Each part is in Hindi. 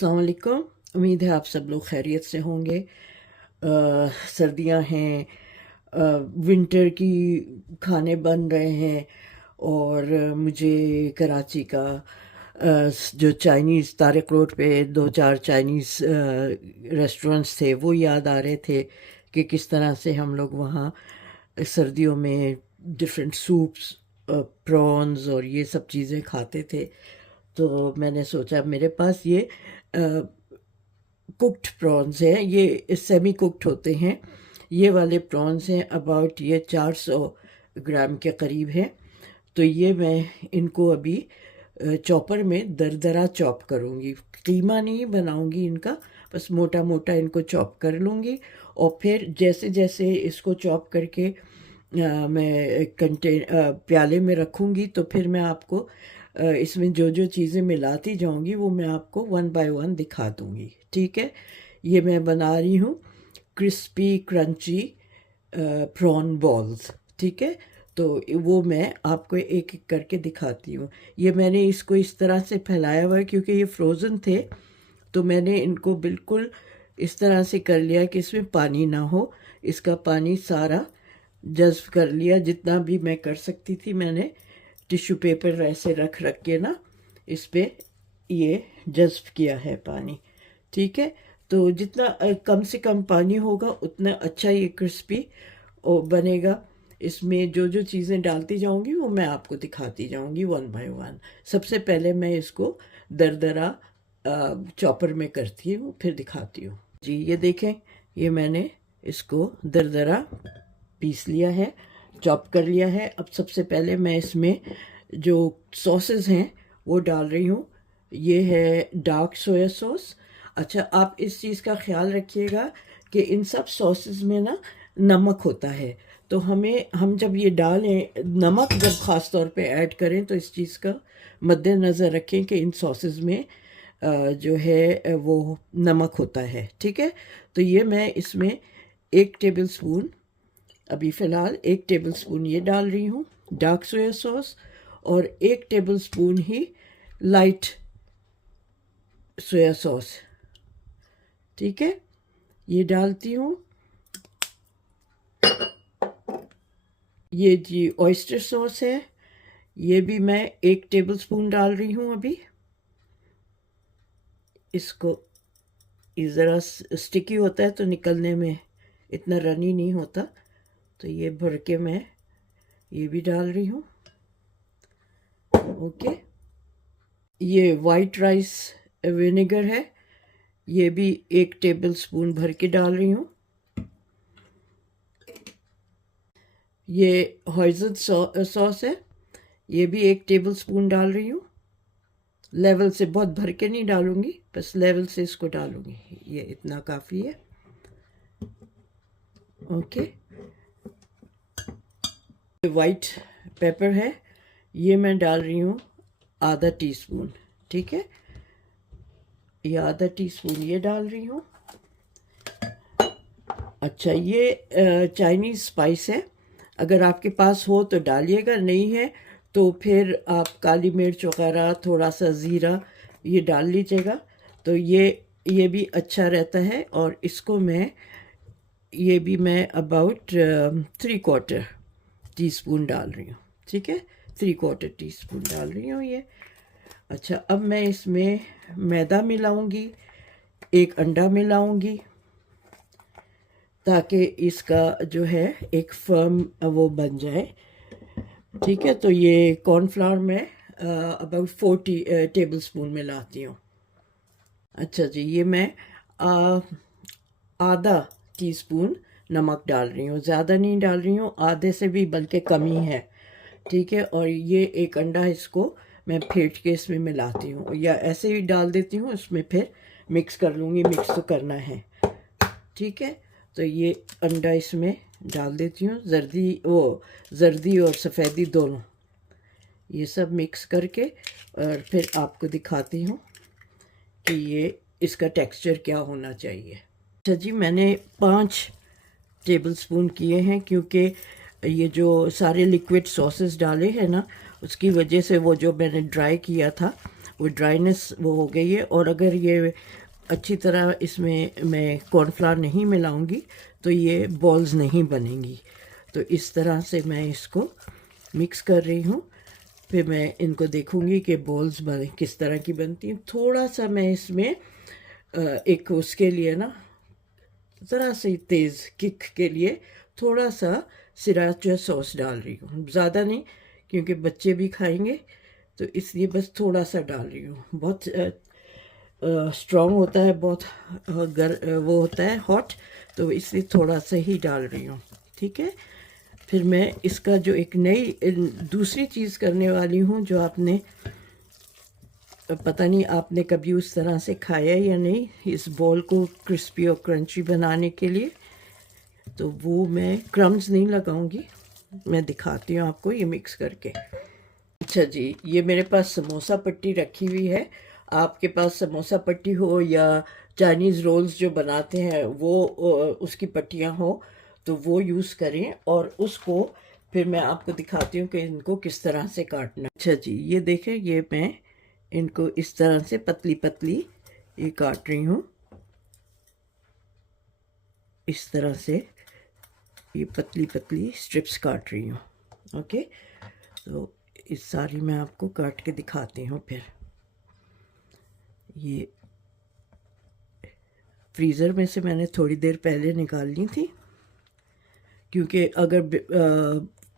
अस्सलाम वालेकुम। उम्मीद है आप सब लोग खैरियत से होंगे। सर्दियां हैं, विंटर की खाने बन रहे हैं और मुझे कराची का जो चाइनीज़ तारिक रोड पे दो चार चाइनीज़ रेस्टोरेंट्स थे वो याद आ रहे थे कि किस तरह से हम लोग वहाँ सर्दियों में डिफरेंट सूप्स, प्रॉन्स और ये सब चीज़ें खाते थे। तो मैंने सोचा मेरे पास ये कुक्ड प्रॉन्स हैं, ये सेमी कुक्ड होते हैं। ये वाले प्रॉन्स हैं अबाउट ये 400 ग्राम के करीब हैं। तो ये मैं इनको अभी चॉपर में दरदरा चॉप करूँगी। कीमा नहीं बनाऊँगी इनका, बस मोटा मोटा इनको चॉप कर लूँगी और फिर जैसे जैसे इसको चॉप करके मैं प्याले में रखूँगी तो फिर मैं आपको इसमें जो जो चीज़ें मिलाती जाऊँगी वो मैं आपको वन बाय वन दिखा दूँगी। ठीक है, ये मैं बना रही हूँ क्रिस्पी क्रंची प्रॉन बॉल्स। ठीक है, तो वो मैं आपको एक एक करके दिखाती हूँ। ये मैंने इसको इस तरह से फैलाया हुआ है क्योंकि ये फ्रोज़न थे, तो मैंने इनको बिल्कुल इस तरह से कर लिया कि इसमें पानी ना हो। इसका पानी सारा जज़्ब कर लिया, जितना भी मैं कर सकती थी। मैंने टिश्यू पेपर ऐसे रख रख के ना इस पे ये जज़्ब किया है पानी। ठीक है, तो जितना कम से कम पानी होगा उतना अच्छा ये क्रिस्पी बनेगा। इसमें जो जो चीज़ें डालती जाऊंगी वो मैं आपको दिखाती जाऊंगी वन बाय वन। सबसे पहले मैं इसको दरदरा चॉपर में करती हूँ, फिर दिखाती हूँ। जी ये देखें, ये मैंने इसको दरदरा पीस लिया है, चॉप कर लिया है। अब सबसे पहले मैं इसमें जो सॉसेस हैं वो डाल रही हूँ। ये है डार्क सोया सॉस। अच्छा, आप इस चीज़ का ख्याल रखिएगा कि इन सब सॉसेस में ना नमक होता है, तो हम जब ये डालें, नमक जब ख़ास तौर पे ऐड करें तो इस चीज़ का मद्देनज़र रखें कि इन सॉसेस में जो है वो नमक होता है। ठीक है, तो ये मैं इसमें 1 टेबल स्पून, अभी फ़िलहाल 1 टेबल स्पून ये डाल रही हूँ डार्क सोया सॉस, और 1 टेबल स्पून ही लाइट सोया सॉस। ठीक है, ये डालती हूँ। ये जी ऑयस्टर सॉस है, ये भी मैं 1 टेबल स्पून डाल रही हूँ अभी। इसको ये ज़रा स्टिकी होता है तो निकलने में इतना रनी नहीं होता, तो ये भर के मैं ये भी डाल रही हूँ। ओके, ये वाइट राइस विनेगर है, ये भी 1 टेबल स्पून भर के डाल रही हूँ। ये हॉइज़न सॉस है, ये भी 1 टेबल स्पून डाल रही हूँ। लेवल से, बहुत भर के नहीं डालूँगी, बस लेवल से इसको डालूँगी, ये इतना काफ़ी है। ओके, वाइट पेपर है, ये मैं डाल रही हूँ आधा टीस्पून। ठीक है, ये आधा टीस्पून ये डाल रही हूँ। अच्छा, ये चाइनीज़ स्पाइस है, अगर आपके पास हो तो डालिएगा, नहीं है तो फिर आप काली मिर्च वगैरह, थोड़ा सा ज़ीरा ये डाल लीजिएगा, तो ये भी अच्छा रहता है। और इसको ये भी मैं अबाउट 3/4 टीस्पून डाल रही हूँ। ठीक है, 3/4 टीस्पून डाल रही हूँ ये। अच्छा, अब मैं इसमें मैदा मिलाऊंगी, 1 अंडा मिलाऊंगी, ताकि इसका जो है एक फर्म वो बन जाए। ठीक है, तो ये कॉर्नफ्लावर में अबाउट 40 टेबल स्पून मिलाती हूँ। अच्छा जी, ये मैं आधा टीस्पून नमक डाल रही हूँ, ज़्यादा नहीं डाल रही हूँ, आधे से भी बल्कि कम ही है। ठीक है, और ये 1 अंडा इसको मैं फेंट के इसमें मिलाती हूँ, या ऐसे ही डाल देती हूँ, इसमें फिर मिक्स कर लूँगी, मिक्स तो करना है। ठीक है, तो ये अंडा इसमें डाल देती हूँ, जर्दी और सफ़ेदी दोनों, ये सब मिक्स करके, और फिर आपको दिखाती हूँ कि ये इसका टेक्सचर क्या होना चाहिए। अच्छा जी, मैंने 5 टेबल स्पून किए हैं, क्योंकि ये जो सारे लिक्विड सॉसेस डाले हैं ना, उसकी वजह से वो जो मैंने ड्राई किया था वो ड्राइनेस वो हो गई है। और अगर ये अच्छी तरह इसमें मैं कॉर्नफ्लावर नहीं मिलाऊंगी तो ये बॉल्स नहीं बनेंगी। तो इस तरह से मैं इसको मिक्स कर रही हूँ। फिर मैं इनको देखूंगी कि बॉल्स बने किस तरह की बनती हैं। थोड़ा सा मैं इसमें एक उसके लिए ना ज़रा सी तेज़ किक के लिए थोड़ा सा सिराचा सॉस डाल रही हूँ, ज़्यादा नहीं क्योंकि बच्चे भी खाएंगे, तो इसलिए बस थोड़ा सा डाल रही हूँ। बहुत स्ट्रॉन्ग होता है, बहुत वो होता है हॉट, तो इसलिए थोड़ा सा ही डाल रही हूँ। ठीक है। फिर मैं इसका जो एक नई दूसरी चीज़ करने वाली हूँ, जो आपने पता नहीं आपने कभी उस तरह से खाया या नहीं, इस बॉल को क्रिस्पी और क्रंची बनाने के लिए। तो वो मैं क्रम्स नहीं लगाऊंगी, मैं दिखाती हूँ आपको ये मिक्स करके। अच्छा जी, ये मेरे पास समोसा पट्टी रखी हुई है। आपके पास समोसा पट्टी हो या चाइनीज़ रोल्स जो बनाते हैं वो उसकी पट्टियाँ हो तो वो यूज़ करें। और उसको फिर मैं आपको दिखाती हूँ कि इनको किस तरह से काटना। अच्छा जी, ये देखें, ये मैं इनको इस तरह से पतली पतली ये काट रही हूँ। इस तरह से ये पतली पतली स्ट्रिप्स काट रही हूँ। ओके, तो इस सारी मैं आपको काट के दिखाती हूँ। फिर ये फ्रीज़र में से मैंने थोड़ी देर पहले निकाल ली थी, क्योंकि अगर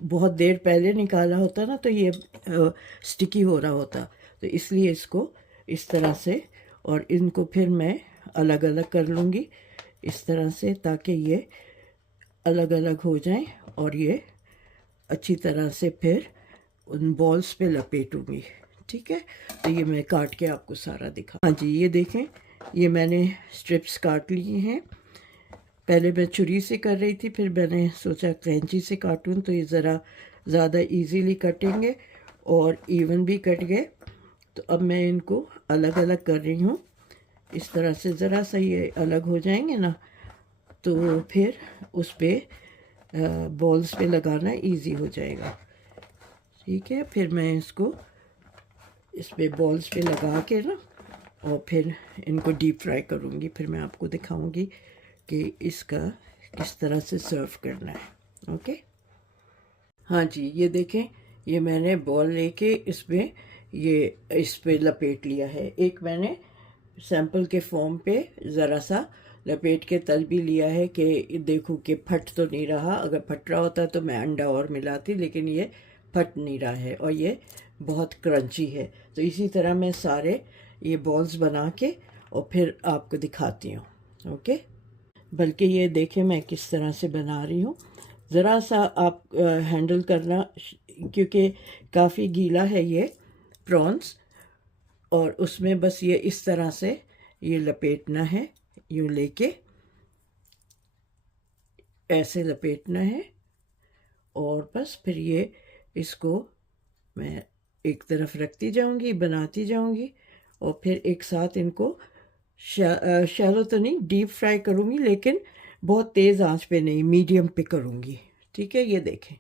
बहुत देर पहले निकाला होता ना तो ये स्टिकी हो रहा होता, तो इसलिए इसको इस तरह से, और इनको फिर मैं अलग अलग कर लूँगी इस तरह से, ताकि ये अलग अलग हो जाएं और ये अच्छी तरह से फिर उन बॉल्स पे लपेटूँगी। ठीक है, तो ये मैं काट के आपको सारा दिखा। हाँ जी, ये देखें, ये मैंने स्ट्रिप्स काट लिए हैं। पहले मैं छुरी से कर रही थी, फिर मैंने सोचा कैंची से काटूं तो ये ज़रा ज़्यादा इजीली कटेंगे और इवन भी कट गए। तो अब मैं इनको अलग अलग कर रही हूँ इस तरह से। ज़रा सा ये अलग हो जाएंगे ना तो फिर उस पर बॉल्स पे लगाना इजी हो जाएगा। ठीक है, फिर मैं इसको इस पे बॉल्स पे लगा के ना और फिर इनको डीप फ्राई करूँगी। फिर मैं आपको दिखाऊँगी कि इसका किस तरह से सर्व करना है। ओके, हाँ जी, ये देखें, ये मैंने बॉल लेके इस पे लपेट लिया है। एक मैंने सैंपल के फॉर्म पे ज़रा सा लपेट के तल भी लिया है कि देखूँ कि फट तो नहीं रहा। अगर फट रहा होता तो मैं अंडा और मिलाती, लेकिन ये फट नहीं रहा है और ये बहुत क्रंची है। तो इसी तरह मैं सारे ये बॉल्स बना के और फिर आपको दिखाती हूँ। ओके, बल्कि ये देखें मैं किस तरह से बना रही हूँ। ज़रा सा आप हैंडल करना, क्योंकि काफ़ी गीला है ये प्रॉन्स, और उसमें बस ये इस तरह से ये लपेटना है, यूँ लेके ऐसे लपेटना है और बस फिर ये इसको मैं एक तरफ रखती जाऊंगी, बनाती जाऊंगी और फिर एक साथ इनको शैलो तो नहीं डीप फ्राई करूंगी, लेकिन बहुत तेज़ आंच पे नहीं, मीडियम पे करूंगी। ठीक है, ये देखें,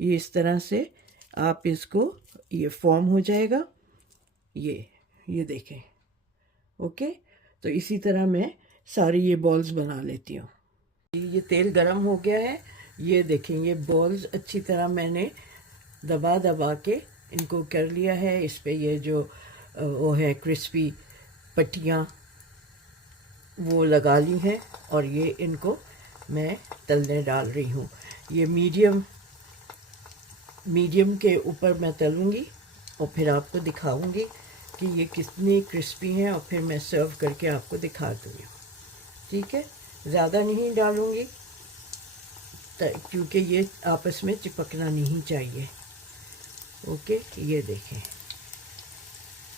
ये इस तरह से आप इसको, ये फॉर्म हो जाएगा, ये देखें। ओके, तो इसी तरह मैं सारी ये बॉल्स बना लेती हूँ। ये तेल गरम हो गया है, ये देखें, ये बॉल्स अच्छी तरह मैंने दबा दबा के इनको कर लिया है। इस पे ये जो वो है क्रिस्पी पट्टियाँ वो लगा ली हैं और ये इनको मैं तलने डाल रही हूँ। ये मीडियम के ऊपर मैं तलूँगी और फिर आपको दिखाऊँगी कि ये कितनी क्रिस्पी हैं और फिर मैं सर्व करके आपको दिखा दूँगी। ठीक है, ज़्यादा नहीं डालूँगी क्योंकि ये आपस में चिपकना नहीं चाहिए। ओके, ये देखें,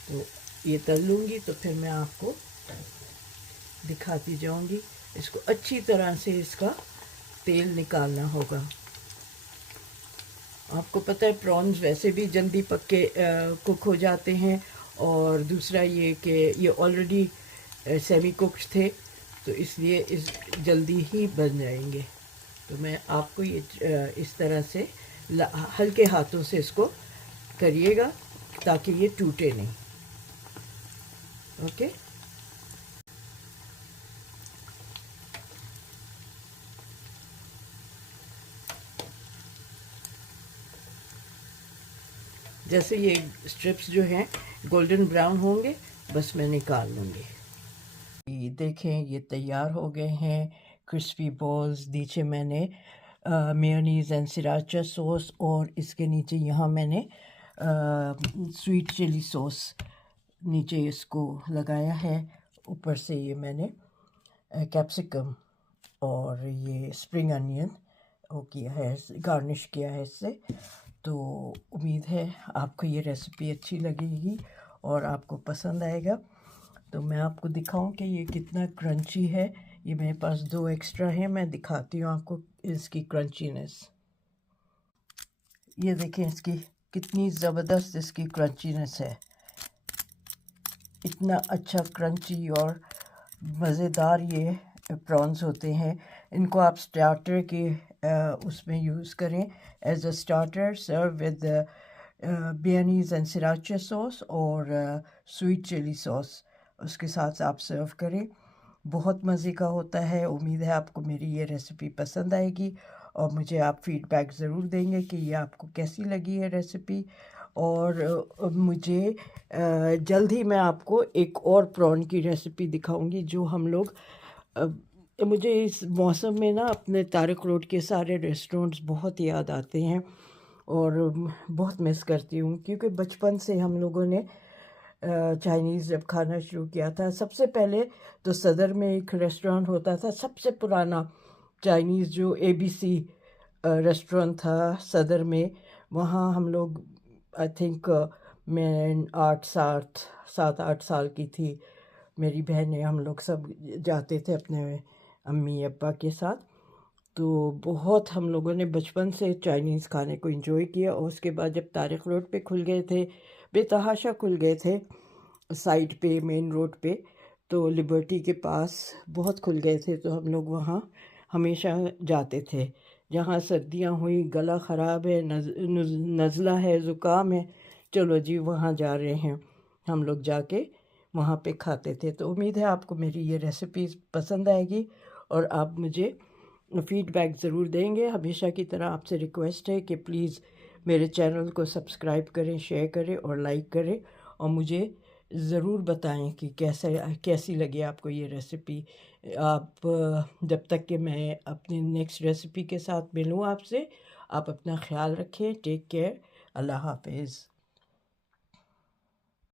तो ये तल लूँगी तो फिर मैं आपको दिखाती जाऊँगी। इसको अच्छी तरह से इसका तेल निकालना होगा। आपको पता है प्रॉन्स वैसे भी जल्दी पक के कुक हो जाते हैं, और दूसरा ये कि ये ऑलरेडी सेमी कुक्ड थे, तो इसलिए इस जल्दी ही बन जाएंगे। तो मैं आपको ये इस तरह से हल्के हाथों से इसको करिएगा ताकि ये टूटे नहीं। ओके। जैसे ये स्ट्रिप्स जो हैं गोल्डन ब्राउन होंगे, बस मैं निकाल लूँगी। ये देखें, ये तैयार हो गए हैं क्रिस्पी बॉल्स। नीचे मैंने मेयोनीज़ एंड सिराचा सॉस, और इसके नीचे यहाँ मैंने स्वीट चिली सॉस नीचे इसको लगाया है। ऊपर से ये मैंने कैप्सिकम और ये स्प्रिंग अनियन वो किया है, गार्निश किया है इससे। तो उम्मीद है आपको ये रेसिपी अच्छी लगेगी और आपको पसंद आएगा। तो मैं आपको दिखाऊं कि ये कितना क्रंची है। ये मेरे पास 2 एक्स्ट्रा है, मैं दिखाती हूँ आपको इसकी क्रंचीनेस। ये देखें इसकी कितनी ज़बरदस्त इसकी क्रंचीनेस है। इतना अच्छा क्रंची और मज़ेदार ये प्रॉन्स होते हैं। इनको आप स्टार्टर के उसमें यूज़ करें as a starter. Serve with mayonnaise and sriracha sauce और स्वीट चिली सॉस, उसके साथ आप सर्व करें। बहुत मज़े का होता है। उम्मीद है आपको मेरी ये रेसिपी पसंद आएगी और मुझे आप फीडबैक ज़रूर देंगे कि ये आपको कैसी लगी है रेसिपी। और मुझे जल्द ही मैं आपको एक और प्रॉन की रेसिपी दिखाऊंगी जो हम लोग मुझे इस मौसम में ना अपने तारिक रोड के सारे रेस्टोरेंट्स बहुत याद आते हैं और बहुत मिस करती हूँ, क्योंकि बचपन से हम लोगों ने चाइनीज़ जब खाना शुरू किया था, सबसे पहले तो सदर में एक रेस्टोरेंट होता था, सबसे पुराना चाइनीज़ जो ABC रेस्टोरेंट था सदर में। वहाँ हम लोग आई थिंक मैं 7-8 साल की थी, मेरी बहनें हम लोग सब जाते थे अपने अम्मी अब्बा के साथ। तो बहुत हम लोगों ने बचपन से चाइनीज़ खाने को एंजॉय किया। और उसके बाद जब तारिक रोड पे खुल गए थे, बेतहाशा खुल गए थे साइड पे, मेन रोड पे, तो लिबर्टी के पास बहुत खुल गए थे, तो हम लोग वहाँ हमेशा जाते थे। जहाँ सर्दियाँ हुई, गला ख़राब है, नज़ला है, ज़ुकाम है, चलो जी वहाँ जा रहे हैं, हम लोग जाके वहाँ पे खाते थे। तो उम्मीद है आपको मेरी ये रेसिपी पसंद आएगी और आप मुझे फीडबैक ज़रूर देंगे। हमेशा की तरह आपसे रिक्वेस्ट है कि प्लीज़ मेरे चैनल को सब्सक्राइब करें, शेयर करें और लाइक करें, और मुझे ज़रूर बताएं कि कैसी लगी आपको ये रेसिपी। आप जब तक कि मैं अपनी नेक्स्ट रेसिपी के साथ मिलूँ आपसे, आप अपना ख्याल रखें। Take care. अल्लाह हाफिज़।